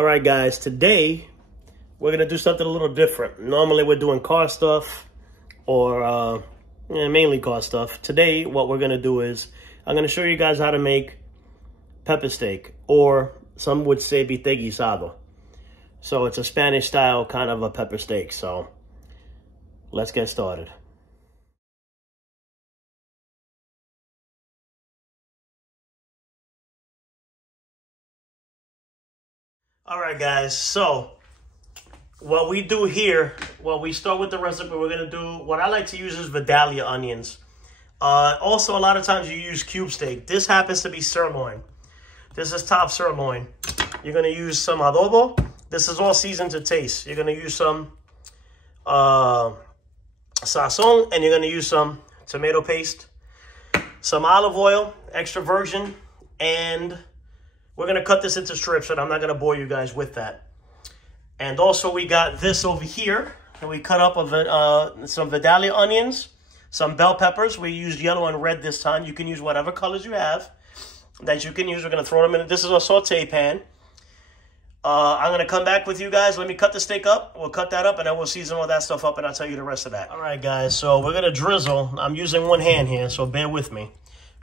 All right, guys, today we're going to do something a little different. Normally we're doing car stuff or mainly car stuff. Today what we're going to do is I'm going to show you guys how to make pepper steak, or some would say bistec guisado. So it's a Spanish style kind of a pepper steak. So let's get started. All right, guys, so what we do here, we start with the recipe. We're going to do, what I like to use is Vidalia onions. Also, a lot of times you use cube steak. This happens to be sirloin. This is top sirloin. You're going to use some adobo. This is all seasoned to taste. You're going to use some sazon, and you're going to use some tomato paste, some olive oil, extra virgin, and we're going to cut this into strips, and I'm not going to bore you guys with that. And also we got this over here, and we cut up some Vidalia onions, some bell peppers. We used yellow and red this time. You can use whatever colors you have that you can use. We're going to throw them in. This is a saute pan. I'm going to come back with you guys. Let me cut the steak up. We'll cut that up, and then we'll season all that stuff up, and I'll tell you the rest of that. All right, guys, so we're going to drizzle. I'm using one hand here, so bear with me.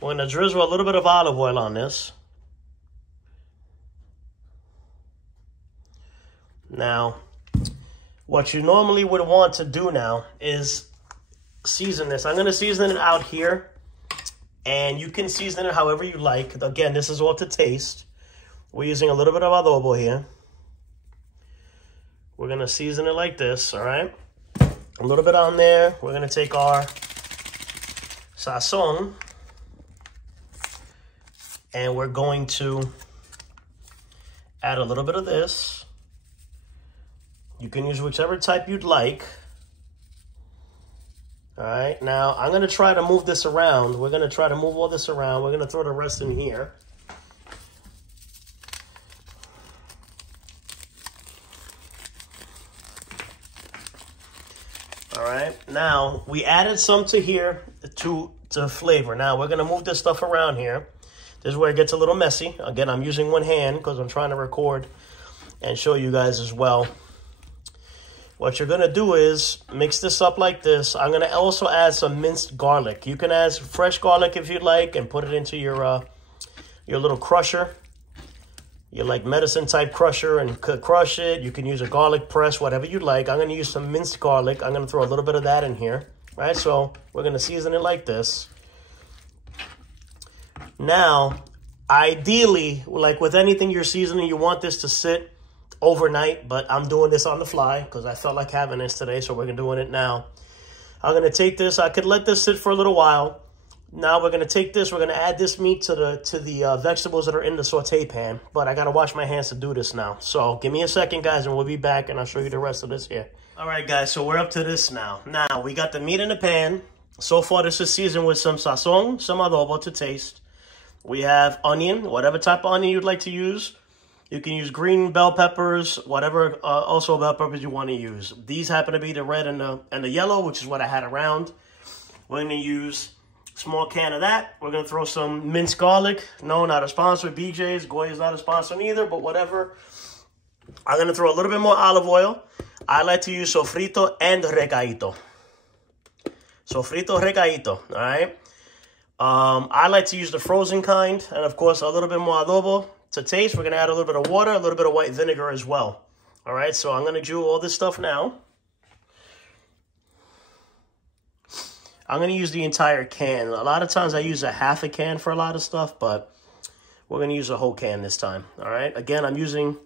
We're going to drizzle a little bit of olive oil on this. Now, what you normally would want to do now is season this. I'm going to season it out here, and you can season it however you like. Again, this is all to taste. We're using a little bit of adobo here. We're going to season it like this, all right? A little bit on there. We're going to take our sazon, and we're going to add a little bit of this. You can use whichever type you'd like. All right, now I'm going to try to move this around. We're going to try to move all this around. We're going to throw the rest in here. All right, now we added some to here to flavor. Now we're going to move this stuff around here. This is where it gets a little messy. Again, I'm using one hand because I'm trying to record and show you guys as well. What you're going to do is mix this up like this. I'm going to also add some minced garlic. You can add fresh garlic if you'd like and put it into your little crusher, your like medicine type crusher, and crush it. You can use a garlic press, whatever you'd like. I'm going to use some minced garlic. I'm going to throw a little bit of that in here. All right, so we're going to season it like this. Now, ideally, like with anything you're seasoning, you want this to sit overnight, but I'm doing this on the fly because I felt like having this today, so we're doing it now. I'm going to take this. I could let this sit for a little while. Now we're going to take this. We're going to add this meat to the vegetables that are in the saute pan, but I got to wash my hands to do this now. So give me a second, guys, and we'll be back, and I'll show you the rest of this here. All right, guys, so we're up to this now. Now, we got the meat in the pan. So far, this is seasoned with some sazon, some adobo to taste. We have onion, whatever type of onion you'd like to use. You can use green bell peppers, whatever also bell peppers you want to use. These happen to be the red and the yellow, which is what I had around. We're going to use a small can of that. We're going to throw some minced garlic. No, not a sponsor. BJ's. Goya's not a sponsor neither, but whatever. I'm going to throw a little bit more olive oil. I like to use sofrito and recaito. Sofrito, recaito, all right? I like to use the frozen kind, and of course, a little bit more adobo. To taste, we're going to add a little bit of water, a little bit of white vinegar as well. All right, so I'm going to do all this stuff now. I'm going to use the entire can. A lot of times I use a half a can for a lot of stuff, but we're going to use a whole can this time. All right, again, I'm using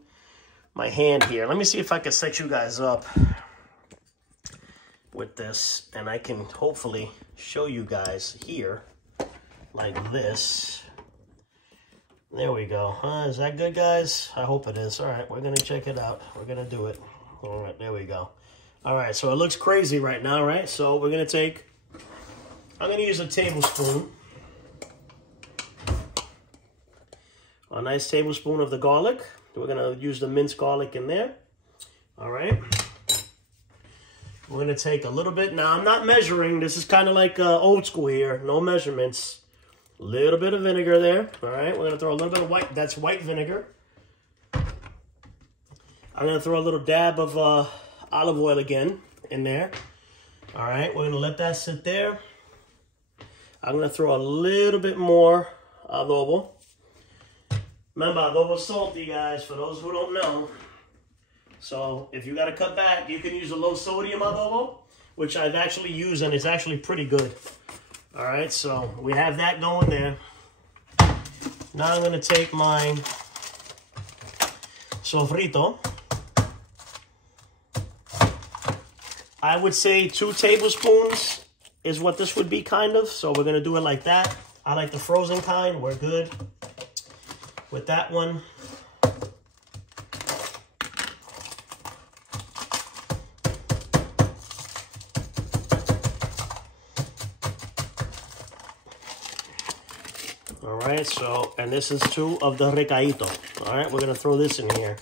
my hand here. Let me see if I can set you guys up with this, and I can hopefully show you guys here like this. There we go. Is that good, guys? I hope it is. All right, we're going to check it out. We're going to do it. All right, there we go. All right, so it looks crazy right now, right? So we're going to take, I'm going to use a tablespoon. A nice tablespoon of the garlic. We're going to use the minced garlic in there. All right. We're going to take a little bit. Now, I'm not measuring. This is kind of like old school here. No measurements. Little bit of vinegar there. All right, we're going to throw a little bit of white. That's white vinegar. I'm going to throw a little dab of olive oil again in there. All right, we're going to let that sit there. I'm going to throw a little bit more adobo. Remember, adobo's salty, guys, for those who don't know. So if you got to cut back, you can use a low sodium adobo, which I've actually used, and it's actually pretty good. All right, so we have that going there. Now I'm going to take my sofrito. I would say 2 tablespoons is what this would be, kind of. So we're going to do it like that. I like the frozen kind. We're good with that one. All right, so, and this is 2 of the recaito. All right, we're going to throw this in here.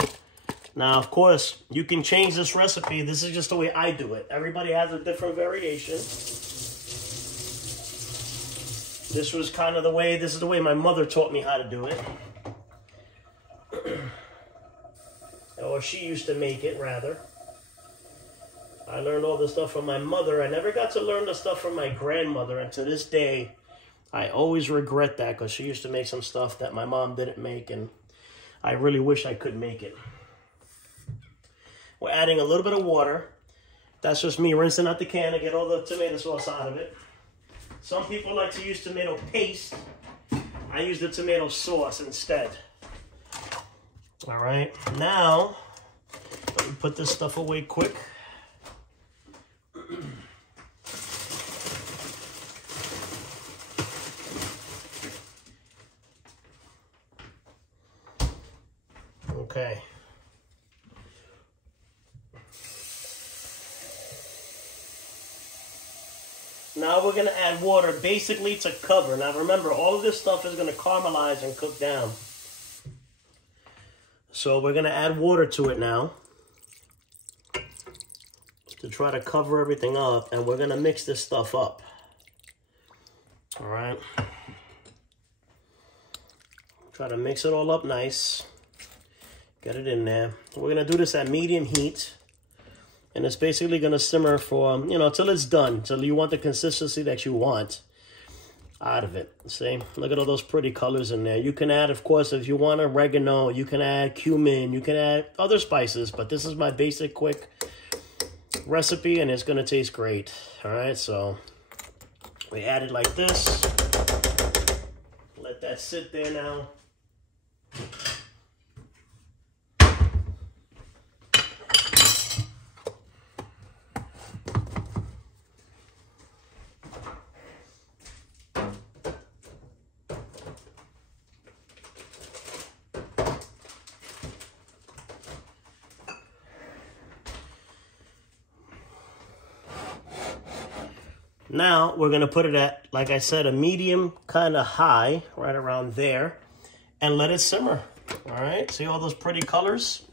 Now, of course, you can change this recipe. This is just the way I do it. Everybody has a different variation. This was kind of the way, this is the way my mother taught me how to do it. Or she used to make it, rather. I learned all this stuff from my mother. I never got to learn the stuff from my grandmother. And to this day, I always regret that, because she used to make some stuff that my mom didn't make. And I really wish I could make it. We're adding a little bit of water. That's just me rinsing out the can to get all the tomato sauce out of it. Some people like to use tomato paste. I use the tomato sauce instead. All right, now let me put this stuff away quick. Okay. Now we're going to add water basically to cover. Now remember, all of this stuff is going to caramelize and cook down. So we're going to add water to it now to try to cover everything up. And we're going to mix this stuff up. All right. Try to mix it all up nice. Get it in there. We're going to do this at medium heat. And it's basically going to simmer for, till it's done. Till you want the consistency that you want out of it. See? Look at all those pretty colors in there. You can add, of course, if you want oregano, you can add cumin, you can add other spices. But this is my basic, quick recipe, and it's going to taste great. All right, so we add it like this. Let that sit there now. Now, we're going to put it at, like I said, a medium kind of high, right around there, and let it simmer. All right, see all those pretty colors?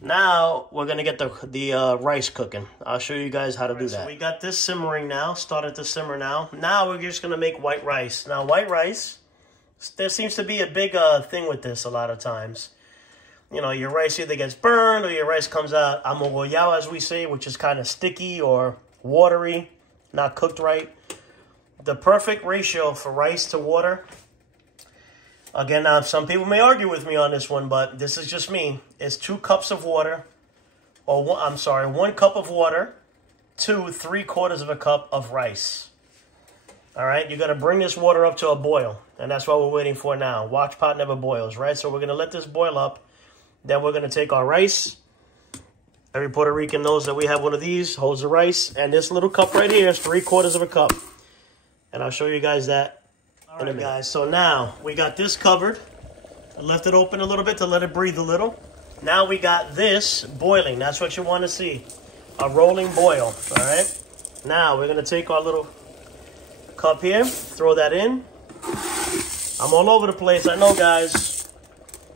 Now, we're going to get the rice cooking. I'll show you guys how to do that. So we got this simmering now, started to simmer now. Now, we're just going to make white rice. Now, white rice, there seems to be a big thing with this a lot of times. You know, your rice either gets burned or your rice comes out amogollado, as we say, which is kind of sticky or watery. Not cooked right. The perfect ratio for rice to water, again, now some people may argue with me on this one, but this is just me, is 2 cups of water, or 1 cup of water to 3/4 cup of rice. All right, you're going to bring this water up to a boil, and that's what we're waiting for now. Watch pot never boils, right? So we're going to let this boil up. Then we're going to take our rice. Every Puerto Rican knows that we have one of these, holds the rice, and this little cup right here is 3/4 cup. And I'll show you guys that in a minute. Guys, so now we got this covered. I left it open a little bit to let it breathe a little. Now we got this boiling. That's what you want to see, a rolling boil, all right? Now we're going to take our little cup here, throw that in. I'm all over the place, I know, guys.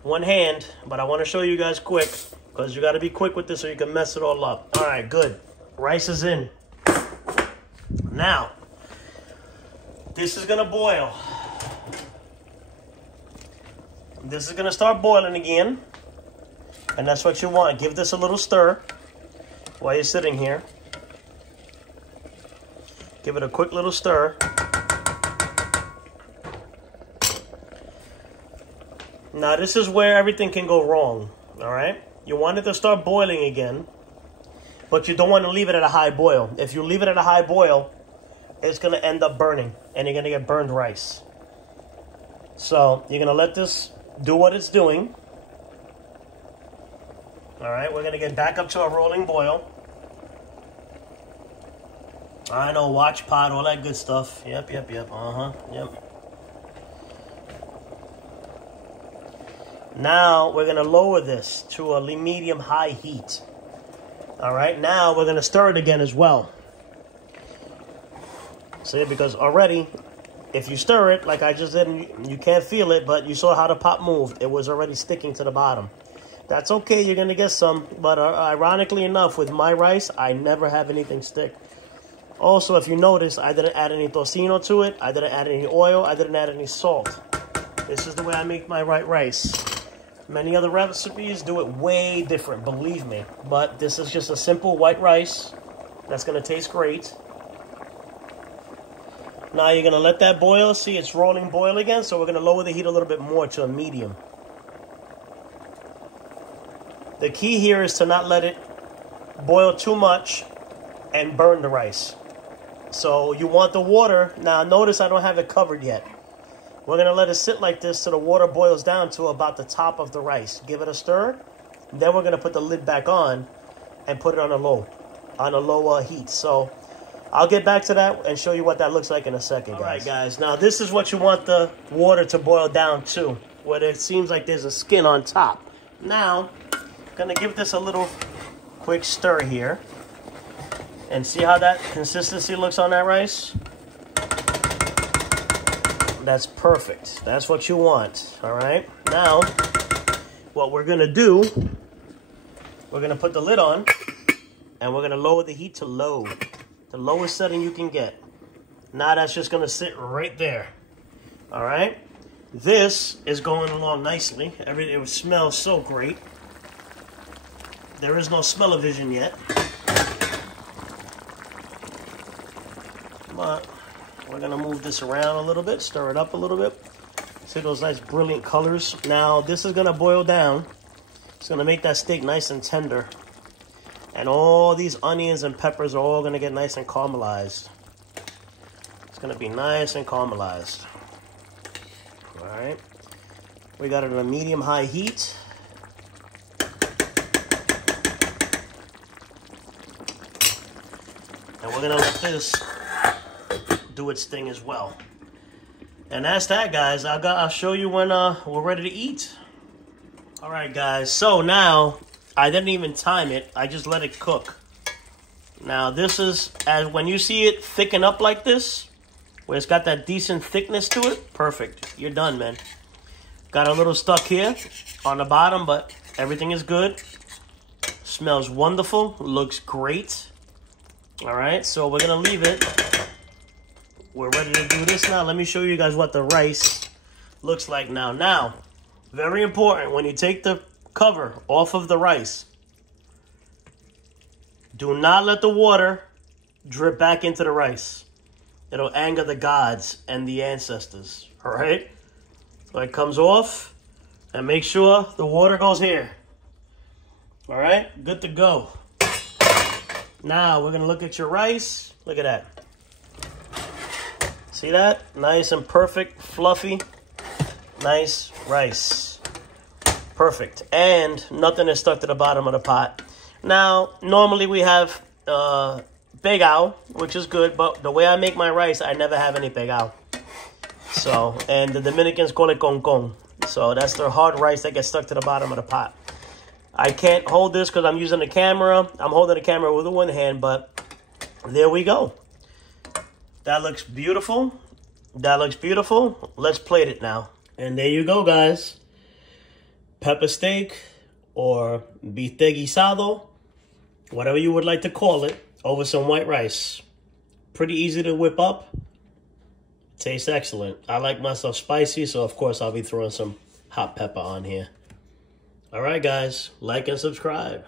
One hand, but I want to show you guys quick. Because you got to be quick with this so you can mess it all up. All right, good. Rice is in. Now, this is going to boil. This is going to start boiling again. And that's what you want. Give this a little stir while you're sitting here. Give it a quick little stir. Now this is where everything can go wrong, all right? You want it to start boiling again, but you don't want to leave it at a high boil. If you leave it at a high boil, it's going to end up burning, and you're going to get burned rice. So you're going to let this do what it's doing. All right, we're going to get back up to a rolling boil. I know, watch pot, all that good stuff. Yep. Yep. Now we're going to lower this to a medium-high heat. All right, now we're going to stir it again as well. See, because already, if you stir it, like I just did, you can't feel it, but you saw how the pot moved. It was already sticking to the bottom. That's okay, you're going to get some, but ironically enough, with my rice, I never have anything stick. Also, if you notice, I didn't add any tocino to it. I didn't add any oil. I didn't add any salt. This is the way I make my white rice. Many other recipes do it way different, believe me. But this is just a simple white rice that's going to taste great. Now you're going to let that boil. See, it's rolling boil again, so we're going to lower the heat a little bit more to a medium. The key here is to not let it boil too much and burn the rice. So you want the water. Now notice I don't have it covered yet. We're going to let it sit like this so the water boils down to about the top of the rice. Give it a stir. Then we're going to put the lid back on and put it on a low heat. So I'll get back to that and show you what that looks like in a second, guys. All right, guys. Now this is what you want the water to boil down to, where it seems like there's a skin on top. Now, I'm going to give this a little quick stir here. And see how that consistency looks on that rice? That's perfect. That's what you want, all right? Now, what we're going to do, we're going to put the lid on, and we're going to lower the heat to low. The lowest setting you can get. Now that's just going to sit right there, all right? This is going along nicely. It smells so great. There is no smell-o-vision yet. But we're going to move this around a little bit, stir it up a little bit. See those nice brilliant colors? Now this is going to boil down. It's going to make that steak nice and tender. And all these onions and peppers are all going to get nice and caramelized. It's going to be nice and caramelized. All right. We got it at a medium-high heat. And we're going to let this do its thing as well. And that's that, guys. I'll show you when we're ready to eat. All right, guys. So now I didn't even time it. I just let it cook. Now this is, as when you see it thicken up like this, where it's got that decent thickness to it, perfect. You're done, man. Got a little stuck here on the bottom, but everything is good. Smells wonderful. Looks great. All right, so we're gonna leave it. We're ready to do this now. Let me show you guys what the rice looks like now. Now, very important, when you take the cover off of the rice, do not let the water drip back into the rice. It'll anger the gods and the ancestors, all right? So it comes off, and make sure the water goes here. All right, good to go. Now, we're gonna look at your rice. Look at that. See that? Nice and perfect, fluffy, nice rice. Perfect. And nothing is stuck to the bottom of the pot. Now, normally we have pegao, which is good, but the way I make my rice, I never have any pegao. So, and the Dominicans call it con. So that's their hard rice that gets stuck to the bottom of the pot. I can't hold this because I'm using the camera. I'm holding the camera with one hand, but there we go. That looks beautiful. That looks beautiful. Let's plate it now. And there you go, guys. Pepper steak or bistec guisado, whatever you would like to call it, over some white rice. Pretty easy to whip up. Tastes excellent. I like my stuff spicy, so of course I'll be throwing some hot pepper on here. All right, guys, like and subscribe.